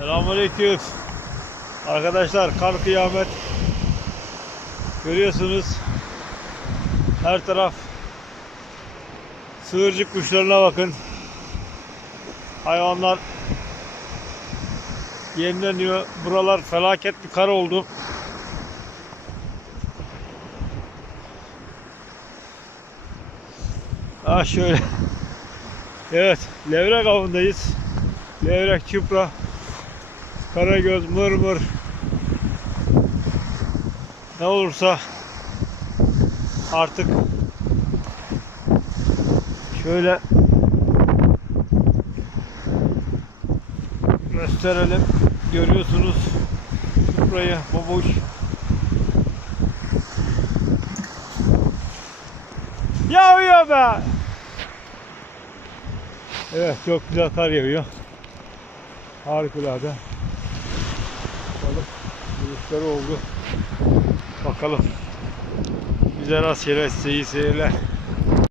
Selamünaleyküm. Arkadaşlar kar kıyamet. Görüyorsunuz. Her taraf sığırcık kuşlarına bakın. Hayvanlar yenileniyor. Buralar felaket bir kar oldu. Ah şöyle. Evet, levrek avındayız. Levrek, çupra, karagöz, mırmır. Ne olursa artık şöyle gösterelim. Görüyorsunuz çuprayı, babuş. Yağıyor be! Evet çok güzel kar yağıyor. Harikulade. Bakalım bulutları oldu. Bakalım. Bize nasıl yere size seyirler.